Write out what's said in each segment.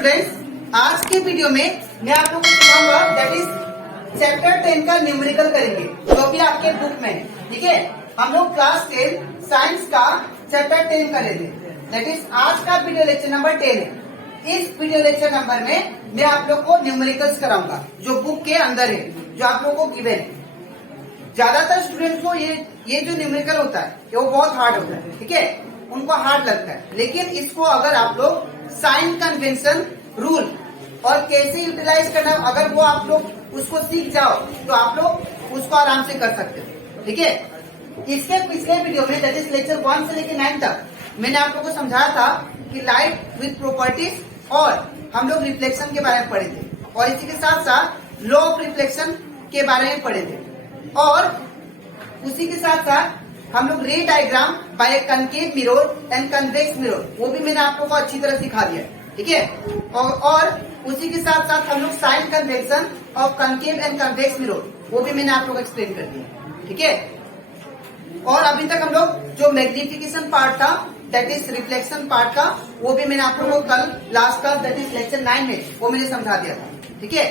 Students, आज के video में मैं आप लोगों को सिखाऊंगा दैट इज चैप्टर 10 का न्यूमेरिकल करेंगे जो भी आपके बुक में है। ठीक है, हम लोग क्लास 10 साइंस का चैप्टर 10 करेंगे। दैट इज आज का वीडियो लेक्चर नंबर 10 है। इस वीडियो लेक्चर नंबर में मैं आप लोग को न्यूमेरिकल्स कराऊंगा जो बुक के अंदर है, जो आप लोग को गिवन है। ज्यादातर स्टूडेंट्स को ये जो न्यूमेरिकल होता है वो बहुत हार्ड होता है। ठीक है, उनको हार्ड लगता है, लेकिन इसको अगर आप लोग साइन कन्वेंशन रूल और कैसे यूटिलाइज करना, अगर वो आप लोग उसको सीख जाओ तो आप लोग उसको आराम से कर सकते हो। ठीक है, इसके पिछले वीडियो में दैट इज लेक्चर 1 से लेकर 9 तक मैंने आप लोगों को समझाया था कि लाइट विथ प्रॉपर्टीज और हम लोग रिफ्लेक्शन के बारे में पढ़े थे, और इसी के साथ साथ लॉ ऑफ रिफ्लेक्शन के बारे में पढ़े थे, और उसी के साथ साथ हम लोग ray diagram by concave mirror and convex mirror वो भी मैंने आप लोगों को अच्छी तरह सिखा दिया। ठीक है, और उसी के साथ साथ हम लोग sign convention of concave and convex mirror वो भी मैंने आप लोगों को एक्सप्लेन कर दिया। ठीक है, और अभी तक हम लोग जो मैग्निफिकेशन पार्ट था दैट इज रिफ्लेक्शन पार्ट का वो भी मैंने आप लोगों को कल last class that is lecture 9 में वो मैंने समझा दिया था। ठीक है,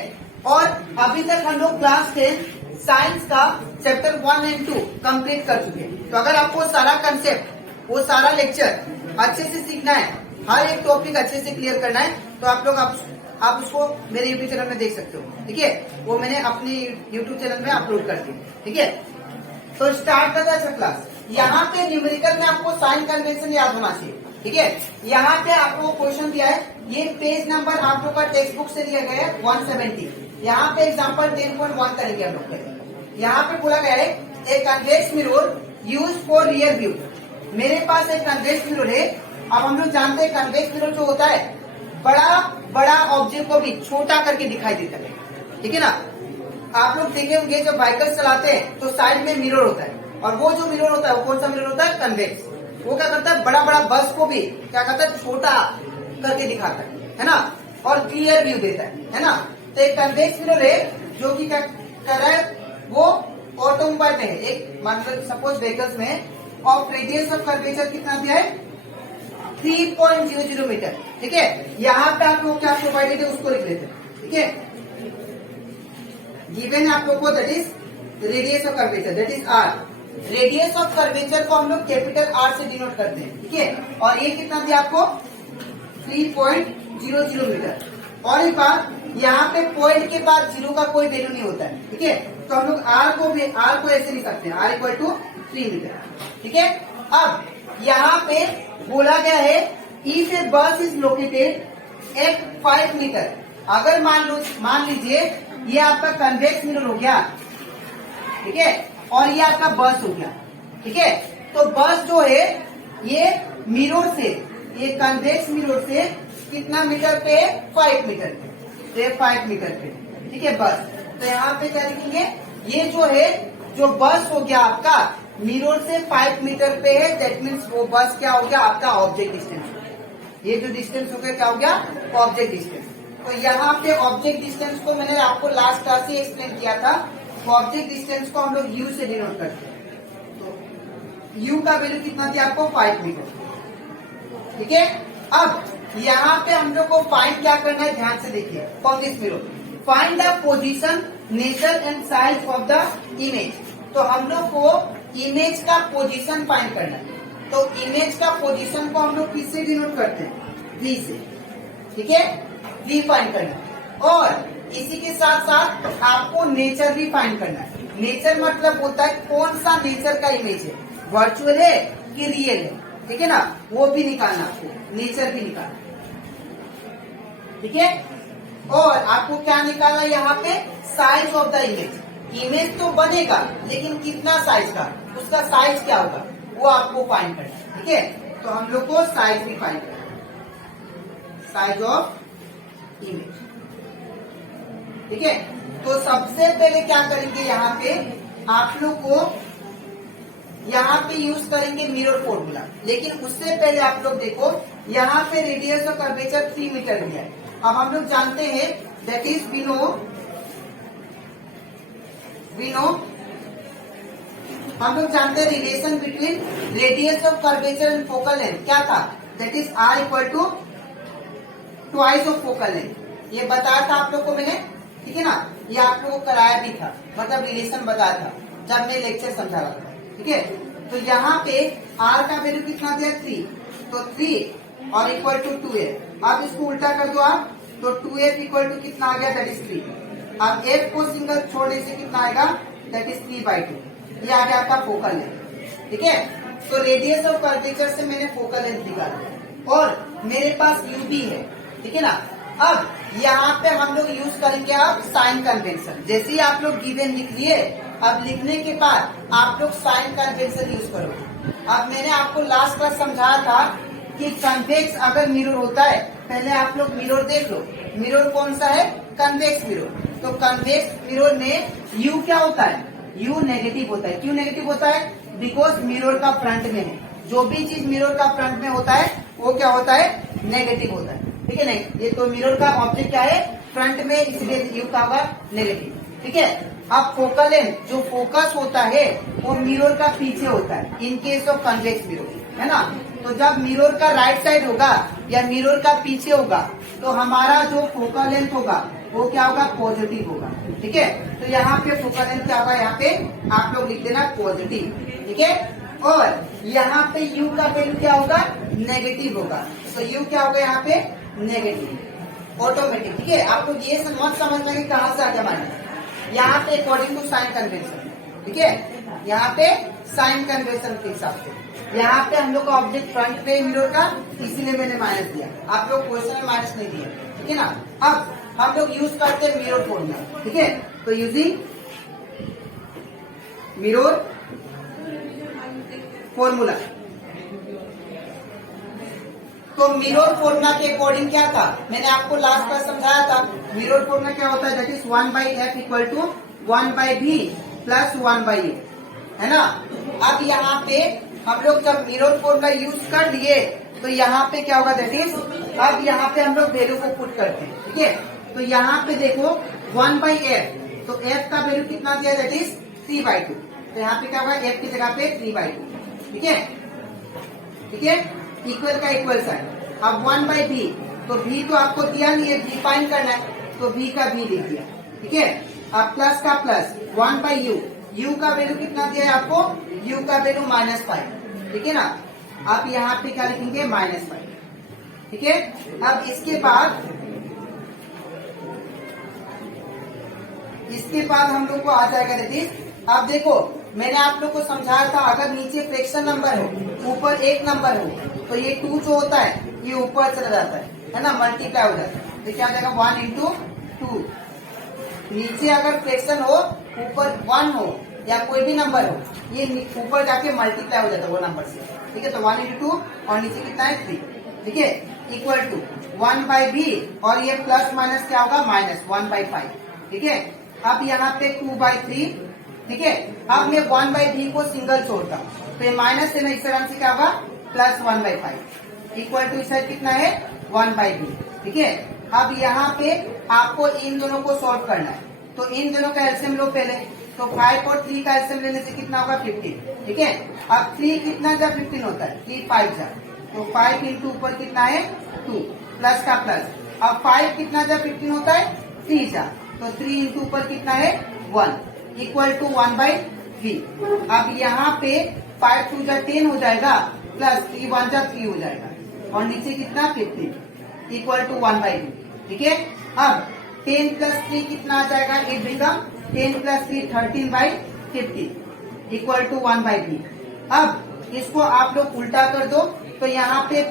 और अभी तक हम लोग क्लास 10 साइंस का चैप्टर 1 एंड 2 कंप्लीट कर चुके हैं। तो अगर आपको सारा कंसेप्ट वो सारा लेक्चर अच्छे से सीखना है, हर एक टॉपिक अच्छे से क्लियर करना है, तो आप लोग आप उसको मेरे यूट्यूब चैनल में देख सकते हो। ठीक है, वो मैंने अपनी यूट्यूब चैनल में अपलोड कर दिया। ठीक है, तो स्टार्ट करता है क्लास। यहाँ पे न्यूमेरिकल में आपको साइन कन्वेंशन याद होना चाहिए। ठीक है, यहाँ पे आपको क्वेश्चन दिया है, ये पेज नंबर आप लोग का टेक्स्ट बुक से लिया गया है 170। यहाँ पे एग्जाम्पल 10.1 करेंगे हम लोग। यहाँ पे बोला गया है a convex mirror use for rear view. मेरे पास एक कन्वेक्स मिरर है। अब हम लोग जानते हैं कन्वेक्स मिरर जो होता है बड़ा बड़ा ऑब्जेक्ट को भी छोटा करके दिखाई देता है। ठीक है ना, आप लोग देखे होंगे जब बाइकर्स चलाते हैं तो साइड में मिरर होता है, और वो जो मिरर होता है वो कौन सा मिरर होता है? कन्वेक्स। वो क्या करता है, बड़ा बड़ा बस को भी क्या करता है, छोटा करके दिखाता है ना, और क्लियर व्यू देता है ना। तो एक कन्वेक्स मिरर है जो कि क्या कर रहा है, वो ऑटोमोबाइल में है, एक मतलब सपोज व्हीकल्स में, और रेडियस ऑफ कर्वेचर कितना दिया है 3.00 मीटर। ठीक है, यहाँ पे आप लोग क्या प्रोवाइडेड है उसको लिख लेते हैं। ठीक है, गिवन है आप लोग को that is radius of curvature that is R. Radius of curvature को हम लोग कैपिटल आर से डिनोट करते हैं। ठीक है, और ये कितना दिया आपको 3.00 मीटर। और एक बात, यहाँ पे पॉइंट के बाद जीरो का कोई वैल्यू नहीं होता है। ठीक है, तो हम लोग आर को ऐसे लिख सकते हैं, आर इक्वल टू 3 मीटर। ठीक है, अब यहाँ पे बोला गया है इफ ए बस इज लोकेटेड एट 5 मीटर। अगर मान लीजिए ये आपका कन्वेक्स मिरर हो गया, ठीक है, और ये आपका बस हो गया। ठीक है, तो बस जो है ये मिरर से, ये कन्वेक्स मिरर से कितना मीटर पे? 5 मीटर पे, 5 मीटर पे। ठीक है, बस। तो यहाँ पे क्या लिखेंगे, ये जो है जो बस हो गया आपका मिरर से 5 मीटर पे है, दैट मीन्स वो बस क्या हो गया आपका ऑब्जेक्ट डिस्टेंस। ये जो डिस्टेंस हो गया क्या हो गया, ऑब्जेक्ट डिस्टेंस। तो यहाँ पे ऑब्जेक्ट डिस्टेंस को मैंने आपको लास्ट क्लास से एक्सप्लेन किया था। ऑब्जेक्ट डिस्टेंस को हम लोग यू से डिनोट करते हैं। तो यू का वैल्यू कितना दिया आपको 5 मीटर। ठीक है, अब यहाँ पे हम लोग को फाइंड क्या करना है, ध्यान से देखिए। From this mirror find the position, nature and size of the image. तो हम लोग को इमेज का पोजीशन फाइंड करना है। तो इमेज का पोजीशन को हम लोग किससे डिनोट करते हैं? वी से। ठीक है, वी फाइंड करना है, और इसी के साथ साथ आपको नेचर भी फाइंड करना है। नेचर मतलब होता है कौन सा नेचर का इमेज है, वर्चुअल है कि रियल है। ठीक है ना, वो भी निकालना, आपको नेचर भी निकालना। ठीक है, और आपको क्या निकालना है यहाँ पे? Size of the image. Image तो बनेगा लेकिन कितना साइज का, उसका साइज क्या होगा वो आपको फाइंड करना है। ठीक है, तो हम लोग को साइज भी फाइंड करना है, साइज ऑफ इमेज। ठीक है, तो सबसे पहले क्या करेंगे, यहाँ पे आप लोग को यहाँ पे यूज करेंगे मिरर फॉर्मूला। लेकिन उससे पहले आप लोग देखो, यहाँ पे रेडियस ऑफ कर्वेचर 3 मीटर दिया है। अब हम लोग जानते हैं दैट इज वी नो हम लोग जानते हैं relation between radius of curvature and focal length क्या था, that is R equal to twice of focal length. ये बताया था आप लोग को मैंने, ठीक है ना, ये आप लोगों को कराया भी था, मतलब रिलेशन बताया था जब मैं लेक्चर समझा रहा था, ठीक है। तो यहाँ पे r का वैल्यू कितना दिया 3, तो 3 और इक्वल टू 2f। अब इसको उल्टा कर दो आप, तो 2f इक्वल टू कितना आ गया, दैट इज 3। अब f को सिंगल छोड़ने से कितना आएगा, दैट इज 3/2। ये आ गया आपका फोकल लेंथ, ठीक है। तो रेडियस ऑफ कर्वेचर से मैंने फोकल लेंथ निकाला और मेरे पास u भी है, ठीक है ना। अब यहाँ पे हम लोग यूज करेंगे आप साइन कन्वेंशन। जैसे ही आप लोग गिवन लिख लिए, अब लिखने के बाद आप लोग साइन कन्वेंशन यूज करोगे। अब मैंने आपको लास्ट क्लास समझाया था कि कन्वेक्स अगर मिरर होता है, पहले आप लोग मिरर देख लो, मिरर कौन सा है, कन्वेक्स मिरर। तो कन्वेक्स मिरर में u क्या होता है, u नेगेटिव होता है। क्यों नेगेटिव होता है, बिकॉज मिरर का फ्रंट में है, जो भी चीज मिरर का फ्रंट में होता है वो क्या होता है, नेगेटिव होता है, ठीक है। नहीं, ये तो मिरर का ऑब्जेक्ट क्या है, फ्रंट में, इसलिए u का होगा नेगेटिव, ठीक है। अब फोकल लेंथ जो फोकस होता है वो मिरर का पीछे होता है, in case of convex mirror, है ना। तो जब मिरर का राइट साइड होगा या मिरर का पीछे होगा, तो हमारा जो फोकल लेंथ होगा वो क्या होगा, पॉजिटिव होगा, ठीक है। तो यहाँ पे फोकल लेंथ क्या होगा, यहाँ पे आप लोग लिख देना पॉजिटिव, ठीक है। और यहाँ पे u का वैल्यू क्या होगा, नेगेटिव होगा। तो u क्या होगा यहाँ पे, नेगेटिव, ऑटोमेटिक, ठीक है। आपको ये मत समझना कि कहाँ से आ गया माइनस, यहाँ पे अकॉर्डिंग टू साइन कन्वेंशन, ठीक है। यहाँ पे साइन कन्वेंशन के हिसाब से, यहाँ पे हम लोग का ऑब्जेक्ट फ्रंट पे मिरर का, इसीलिए मैंने माइनस दिया। आप लोग क्वेश्चन में माइनस नहीं दिया, ठीक है ना। अब हम लोग यूज करते हैं मिरर फॉर्मूला, ठीक है। तो यूजिंग मिरर फॉर्मूला, तो मिरर फॉर्मूला के अकॉर्डिंग क्या था, मैंने आपको लास्ट क्लास समझाया था। मिरर फॉर्मूला क्या होता है, that is 1/f equal to 1/v plus 1/a, है ना। अब यहाँ पे हम लोग जब मिरर फॉर्मूला यूज कर लिए, तो यहाँ पे क्या होगा, दैट इज, अब यहाँ पे हम लोग वैल्यू को पुट करते हैं, ठीक है। तो यहाँ पे देखो 1/f, तो f का वैल्यू कितना दिया, दैट इज 3/2। तो यहाँ पे क्या होगा, f की जगह पे 3/2, ठीक है, ठीक है। इक्वल का इक्वल साइन। अब 1/v, तो v तो आपको दिया नहीं है, v फाइंड करना है, तो v का v लिख दिया, ठीक है। अब प्लस का प्लस 1/u, u का वैल्यू कितना दिया है आपको, u का वैल्यू -5, ठीक है ना। आप यहाँ पे क्या लिखेंगे, -5, ठीक है। अब इसके बाद हम लोग को आ जाएगा दैट। अब देखो मैंने आप लोग को समझाया था, अगर नीचे फ्रैक्शन नंबर हो, ऊपर एक नंबर हो, तो ये 2 जो होता है ये ऊपर चला जाता है ना, मल्टीप्लाई हो जाता है। तो क्या हो जाएगा, 1 × 2। नीचे अगर फ्रैक्शन हो, ऊपर 1 हो या कोई भी नंबर हो, ये ऊपर जाके मल्टीप्लाई हो जाता है वो नंबर से, ठीक है। तो 1 × 2 और नीचे कितना है 3, ठीक है, इक्वल टू 1/v, और ये प्लस माइनस क्या होगा, -1/5, ठीक है। अब यहाँ पे 2/3, ठीक है। अब मैं 1/v को सिंगल छोड़ता हूँ, तो ये माइनस है ना, इस तरह से क्या होगा, +1/5 इक्वल टू इस कितना है, 1/v, ठीक है। अब यहाँ पे आपको इन दोनों को सॉल्व करना है, तो इन दोनों का एलसीएम लो पहले। तो 5 और 3 का एलसीएम लेने से कितना होगा, 15, ठीक है। अब 3 कितना जा 15 होता है, 3 5 जा, तो 5 × ऊपर कितना है 2, प्लस का प्लस। अब 5 कितना जा 15 होता है, 3 जा, तो 3 × ऊपर कितना है 1 इक्वल टू 1/v। अब यहाँ पे 5 2 जा 10 हो जाएगा, प्लस 3 1 जा 3 हो जाएगा, और नीचे कितना 15 इक्वल टू 1/v, ठीक है। अब 10 + 3 कितना आ जाएगा, it become 10 + 3 13/50 equal to 1/v। अब इसको आप लोग उल्टा कर दो, तो यहाँ पे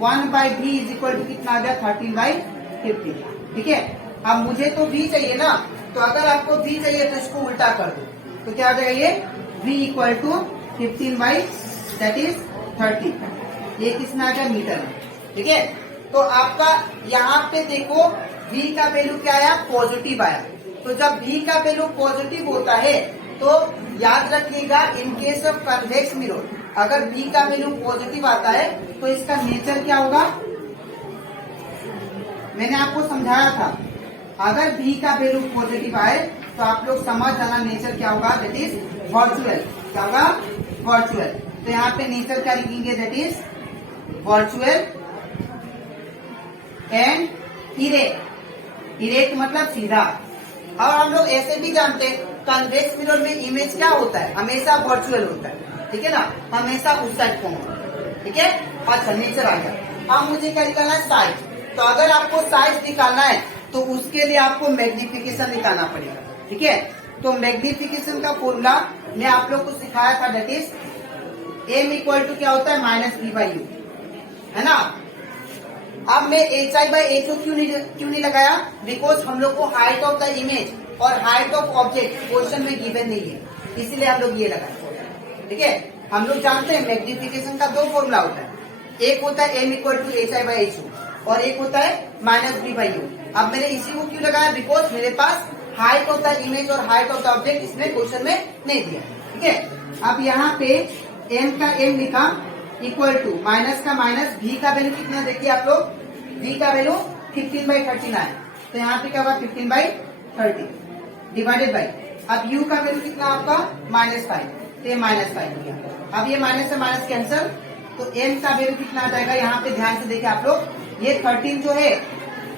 1/v इज इक्वल टू कितना आ गया, 13/50, ठीक है। अब मुझे तो v चाहिए ना, तो अगर आपको v चाहिए तो इसको उल्टा कर दो, तो क्या आ जाएगा, ये v इक्वल टू 15/30, ये किसमें आ गया, मीटर में, ठीक है। तो आपका यहाँ पे देखो v का वैल्यू क्या आया, पॉजिटिव आया। तो जब v का वैल्यू पॉजिटिव होता है, तो याद रखिएगा in case of convex mirror, अगर v का वैल्यू पॉजिटिव आता है तो इसका नेचर क्या होगा, मैंने आपको समझाया था। अगर v का वैल्यू पॉजिटिव आए तो आप लोग समझ जाना नेचर क्या होगा, दैट इज वर्चुअल, क्या होगा, वर्चुअल। तो यहाँ पे नेचर क्या लिखेंगे, that is virtual and erect मतलब सीधा। और हम लोग ऐसे भी जानते हैं कन्वेक्स मिरर में इमेज क्या होता है, हमेशा वर्चुअल होता है, ठीक है ना, हमेशा उस साइड को होगा, ठीक है। अच्छा नेचर आ गया। अब मुझे क्या निकालना है, साइज। तो अगर आपको साइज निकालना है तो उसके लिए आपको मैग्निफिकेशन निकालना पड़ेगा, ठीक है। तो मैग्निफिकेशन का फॉर्मूला मैं आप लोग को सिखाया था, that is M equal to क्या होता है, माइनस बी बाई यू, है ना। अब मैं H I by H O क्यों नहीं लगाया, बिकॉज हम लोग को हाइट ऑफ द इमेज और हाइट ऑफ ऑब्जेक्ट क्वेश्चन में गिवन नहीं है, इसीलिए हम लोग ये लगाए, ठीक है। हम लोग जानते हैं मैग्निफिकेशन का दो फॉर्मूला होता है, एक होता है M equal to H I by H O और एक होता है माइनस बी बाई यू। अब मैंने इसी को क्यों लगाया, बिकॉज मेरे पास हाइट ऑफ द इमेज और हाइट ऑफ द ऑब्जेक्ट इसमें क्वेश्चन में नहीं दिया, ठीक है। अब यहाँ पे एम का एम लिखा इक्वल टू माइनस का माइनस, भी का वैल्यू कितना देखिए आप लोग, भी का वैल्यू 15/39 है, तो यहाँ पे क्या होगा 15/30 डिवाइडेड बाई, अब u का वैल्यू कितना आपका -5, तो ये -5 हो गया। अब ये माइनस से माइनस कैंसल, तो m का वैल्यू कितना आ जाएगा, यहाँ पे ध्यान से देखिए आप लोग, ये 13 जो है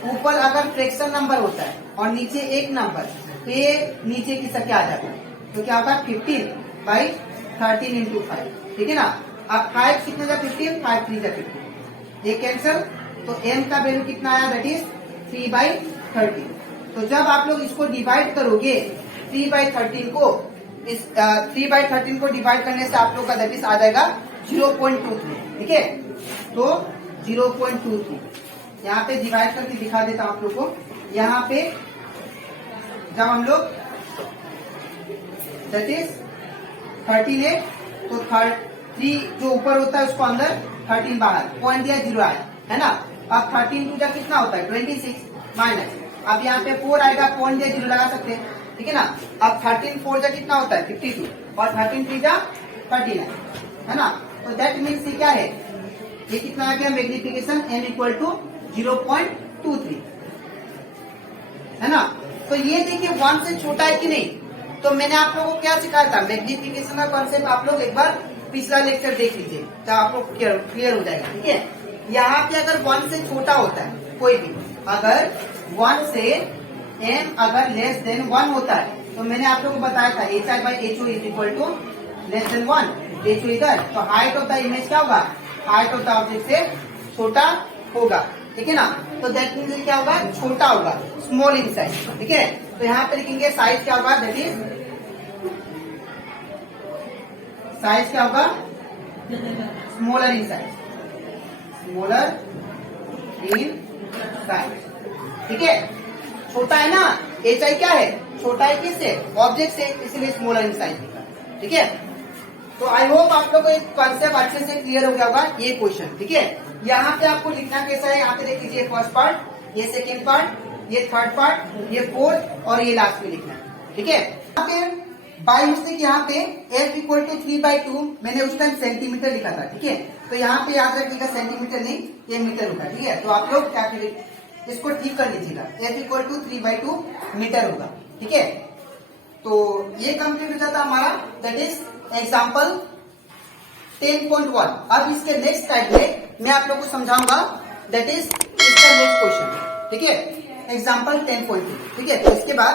ऊपर अगर फ्रैक्शन नंबर होता है और नीचे एक नंबर, तो ये नीचे की संख्या आ जाता है, तो क्या होगा 15/13 इंटू 5, ठीक है ना। अब 5 कितने का 15, 5 3 का 15, ये कैंसल, तो m का वैल्यू कितना आया, दैट इज 3/13। तो जब आप लोग इसको डिवाइड करोगे 3/13 को, इस 3/13 को डिवाइड करने से आप लोग का दैट इज आ जाएगा 0.23, ठीक है। तो 0.23 यहाँ पे डिवाइड करके दिखा देता हूँ आप लोग को। यहाँ पे जब हम लोग दैट इज 13 है, तो 3 जो ऊपर होता है उसको अंदर, 13 बाहर, पॉइंट दिया 0 आया, है ना। अब 13 टू जा कितना होता है 26 माइनस, अब यहाँ पे 4 आएगा, पॉइंट दिया 0 लगा सकते हैं, ठीक है ना। अब 13 4 जा कितना होता है 52 और 13 3 जा 39, है ना। तो दैट मीन्स ये क्या है, ये कितना आ गया मैग्निफिकेशन m इक्वल टू 0.23, है ना। तो ये देखिए 1 से छोटा है कि नहीं। तो मैंने आप लोगों को क्या सिखाया था, मैग्निफिकेशन का कॉन्सेप्ट आप लोग एक बार पिछला लेक्चर देख लीजिए, तो आपको क्लियर हो जाएगा, ठीक है। यहाँ पे अगर 1 से छोटा होता है कोई भी, अगर 1 से m अगर लेस देन 1 होता है, तो मैंने आप लोगों को बताया था H I by H O is equal to less than 1, H O इधर, तो हाइट ऑफ द इमेज क्या होगा, हाइट ऑफ द ऑब्जेक्ट से छोटा होगा, ठीक है ना। तो दैट मीन्स क्या होगा, छोटा होगा, स्मॉल इन साइज, ठीक है। तो यहाँ पे लिखेंगे साइज क्या होगा, दैट इज साइज क्या होगा, smaller in size, smaller in size, ठीक है। छोटा है ना, एच आई क्या है, छोटा है किससे, ऑब्जेक्ट से, इसीलिए स्मॉलर इन साइज लिखा, ठीक है। तो आई होप आप लोग को एक कॉन्सेप्ट अच्छे से क्लियर हो गया होगा ये क्वेश्चन, ठीक है। यहाँ पे आपको लिखना कैसा है, यहाँ पे देख लीजिए फर्स्ट पार्ट, ये सेकेंड पार्ट, ये थर्ड पार्ट, ये फोर्थ और ये लास्ट में लिखना है, ठीक है। यहाँ पे बाई मिस्टेक यहाँ पे f इक्वल टू 3/2 मैंने उस टाइम सेंटीमीटर लिखा था, ठीक है। तो यहाँ पे याद रखिएगा सेंटीमीटर नहीं, ये मीटर होगा, ठीक है। तो आप लोग क्या करिए, इसको ठीक कर लीजिएगा, f इक्वल टू 3/2 मीटर होगा, ठीक है। तो ये कंप्लीट हो जाता हमारा, दैट इज एग्जाम्पल 10.1। अब इसके नेक्स्ट टाइप में मैं आप लोग को समझाऊंगा, दैट इज इसका नेक्स्ट क्वेश्चन, ठीक है, एग्जाम्पल 10.2, ठीक है। तो इसके बाद